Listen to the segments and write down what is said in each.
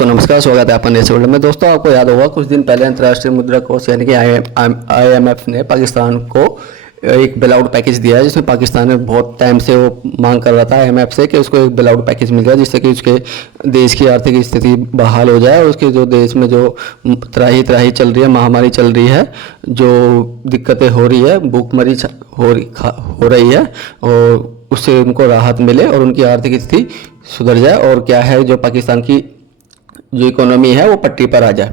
तो नमस्कार, स्वागत है आपका नए वर्ल्ड में। दोस्तों, आपको याद होगा कुछ दिन पहले अंतर्राष्ट्रीय मुद्रा कोष यानी कि IMF ने पाकिस्तान को एक बेल आउट पैकेज दिया है, जिसमें पाकिस्तान ने बहुत टाइम से वो मांग कर रहा था IMF से कि उसको एक बेल आउट पैकेज मिल जाए, जिससे कि उसके देश की आर्थिक स्थिति बहाल हो जाए और उसके जो देश में जो त्राही चल रही है, महामारी चल रही है, जो दिक्कतें हो रही है, भूखमरी हो रही है, और उससे उनको राहत मिले और उनकी आर्थिक स्थिति सुधर जाए और क्या है जो पाकिस्तान की जो इकोनॉमी है वो पटरी पर आ जाए।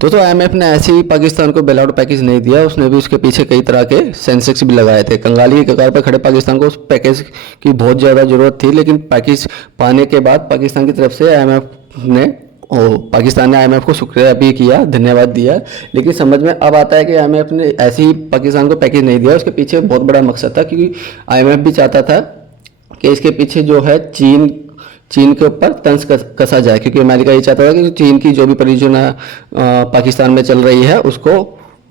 तो IMF ने ऐसे ही पाकिस्तान को बेल आउट पैकेज नहीं दिया, उसने भी उसके पीछे कई तरह के सेंसेक्स भी लगाए थे। कंगाली की कगार पर खड़े पाकिस्तान को उस पैकेज की बहुत ज़्यादा ज़रूरत थी, लेकिन पैकेज पाने के बाद पाकिस्तान की तरफ से पाकिस्तान ने IMF को शुक्रिया भी किया, धन्यवाद दिया। लेकिन समझ में अब आता है कि IMF ने ऐसे ही पाकिस्तान को पैकेज नहीं दिया, उसके पीछे बहुत बड़ा मकसद था, क्योंकि IMF भी चाहता था कि इसके पीछे जो है चीन के ऊपर तंज कसा जाए, क्योंकि अमेरिका ये चाहता था कि चीन की जो भी परियोजना पाकिस्तान में चल रही है उसको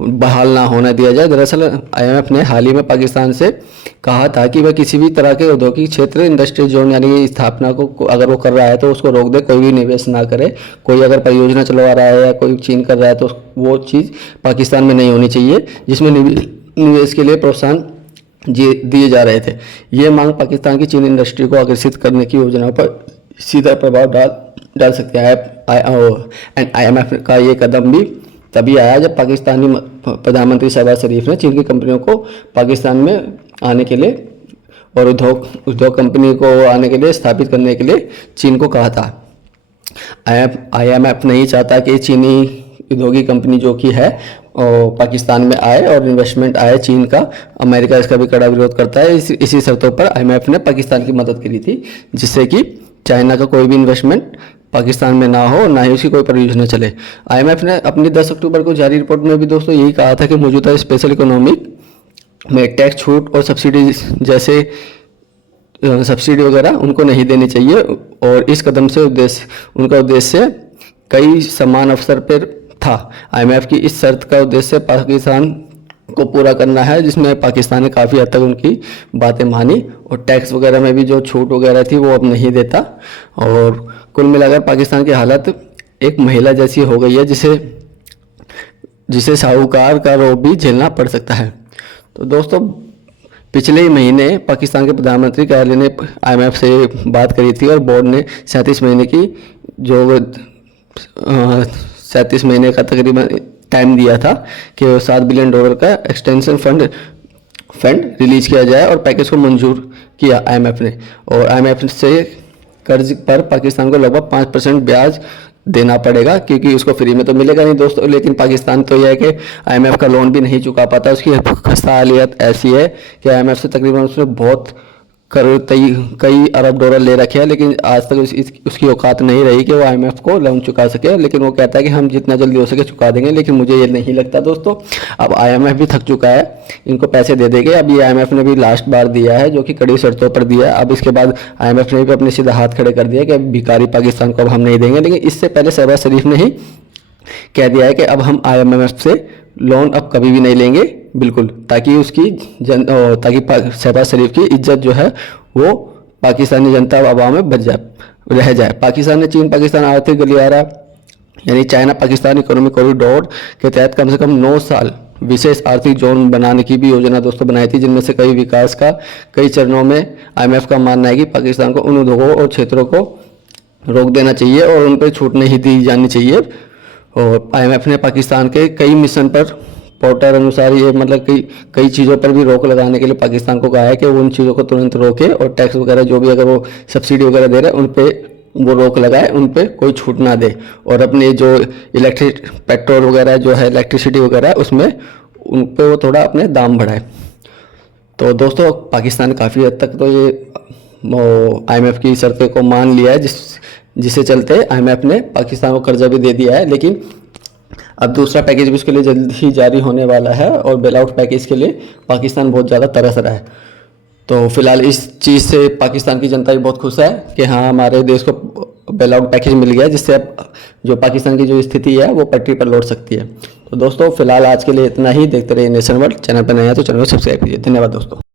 बहाल ना होने दिया जाए। दरअसल IMF ने हाल ही में पाकिस्तान से कहा था कि वह किसी भी तरह के औद्योगिक क्षेत्र, इंडस्ट्री जोन यानी स्थापना को अगर वो कर रहा है तो उसको रोक दे, कोई भी निवेश ना करे। कोई अगर परियोजना चलवा रहा है या कोई चीन कर रहा है तो वो चीज़ पाकिस्तान में नहीं होनी चाहिए, जिसमें निवेश के लिए प्रोत्साहन दिए जा रहे थे। ये मांग पाकिस्तान की चीन इंडस्ट्री को आकर्षित करने की योजनाओं पर सीधा प्रभाव डाल सकते हैं। IMF का ये कदम भी तभी आया जब पाकिस्तानी प्रधानमंत्री शहबाज शरीफ ने चीन की कंपनियों को पाकिस्तान में आने के लिए और उद्योग कंपनी को आने के लिए स्थापित करने के लिए चीन को कहा था। IMF नहीं चाहता कि चीनी औद्योगिक कंपनी जो कि है और पाकिस्तान में आए और इन्वेस्टमेंट आए चीन का। अमेरिका इसका भी कड़ा विरोध करता है। इसी शर्तों पर IMF ने पाकिस्तान की मदद करी थी, जिससे कि चाइना का कोई भी इन्वेस्टमेंट पाकिस्तान में ना हो, ना ही उसकी कोई परियोजना चले। IMF ने अपनी 10 अक्टूबर को जारी रिपोर्ट में भी दोस्तों यही कहा था कि मौजूदा स्पेशल इकोनॉमिक में टैक्स छूट और सब्सिडी जैसे सब्सिडी वगैरह उनको नहीं देनी चाहिए, और इस कदम से उनका उद्देश्य कई समान अवसर पर था। IMF की इस शर्त का उद्देश्य पाकिस्तान को पूरा करना है, जिसमें पाकिस्तान ने काफ़ी हद तक उनकी बातें मानी और टैक्स वगैरह में भी जो छूट वगैरह थी वो अब नहीं देता। और कुल मिलाकर पाकिस्तान की हालत एक महिला जैसी हो गई है, जिसे साहूकार का रोब भी झेलना पड़ सकता है। तो दोस्तों, पिछले ही महीने पाकिस्तान के प्रधानमंत्री कार्यालय ने IMF से बात करी थी और बोर्ड ने 37 महीने की जो 37 महीने का तकरीबन टाइम दिया था कि $7 बिलियन का एक्सटेंशन फंड रिलीज किया जाए, और पैकेज को मंजूर किया IMF ने। और IMF से कर्ज पर पाकिस्तान को लगभग 5% ब्याज देना पड़ेगा, क्योंकि उसको फ्री में तो मिलेगा नहीं दोस्तों। लेकिन पाकिस्तान तो यह है कि IMF का लोन भी नहीं चुका पाता। उसकी खस्ता हालियत ऐसी है कि IMF से तकरीबन उसने बहुत कई अरब डॉलर ले रखे हैं, लेकिन आज तक उसकी औकात नहीं रही कि वो IMF को लोन चुका सके। लेकिन वो कहता है कि हम जितना जल्दी हो सके चुका देंगे, लेकिन मुझे ये नहीं लगता दोस्तों। अब IMF भी थक चुका है, इनको पैसे दे देंगे। अब ये IMF ने भी लास्ट बार दिया है, जो कि कड़ी शर्तों पर दिया है। अब इसके बाद IMF ने भी अपने सीधा हाथ खड़े कर दिया कि अब भिखारी पाकिस्तान को अब हम नहीं देंगे। लेकिन इससे पहले शहबाज शरीफ ने ही कह दिया है कि अब हम IMF से लोन अब कभी भी नहीं लेंगे, बिल्कुल, ताकि शहबाज शरीफ की इज्जत जो है वो पाकिस्तानी जनता आवाम में रह जाए। पाकिस्तान ने चीन पाकिस्तान आर्थिक गलियारा यानी चाइना पाकिस्तान इकोनॉमिक कॉरिडोर के तहत कम से कम 9 साल विशेष आर्थिक जोन बनाने की भी योजना दोस्तों बनाई थी, जिनमें से कई विकास का कई चरणों में IMF का मानना है कि पाकिस्तान को उन उद्योगों और क्षेत्रों को रोक देना चाहिए और उन पर छूट नहीं दी जानी चाहिए। और IMF ने पाकिस्तान के कई मिशन पर पोर्टर अनुसार ये मतलब कई चीज़ों पर भी रोक लगाने के लिए पाकिस्तान को कहा है कि वो उन चीज़ों को तुरंत रोके, और टैक्स वगैरह जो भी अगर वो सब्सिडी वगैरह दे रहे हैं उन पे वो रोक लगाए, उन पे कोई छूट ना दे, और अपने जो पेट्रोल वगैरह जो है इलेक्ट्रिसिटी वगैरह उसमें उन पे वो थोड़ा अपने दाम बढ़ाए। तो दोस्तों, पाकिस्तान काफ़ी हद तक तो ये IMF की शर्तें को मान लिया है, जिसे चलते IMF ने पाकिस्तान को कर्जा भी दे दिया है। लेकिन अब दूसरा पैकेज भी उसके लिए जल्द ही जारी होने वाला है, और बेल आउट पैकेज के लिए पाकिस्तान बहुत ज़्यादा तरस रहा है। तो फिलहाल इस चीज़ से पाकिस्तान की जनता भी बहुत खुश है कि हाँ, हमारे देश को बेल आउट पैकेज मिल गया, जिससे अब जो पाकिस्तान की जो स्थिति है वो पटरी पर लौट सकती है। तो दोस्तों, फिलहाल आज के लिए इतना ही। देखते रहिए नेशन वर्ल्ड। चैनल पर नया है तो चैनल को सब्सक्राइब कीजिए। धन्यवाद दोस्तों।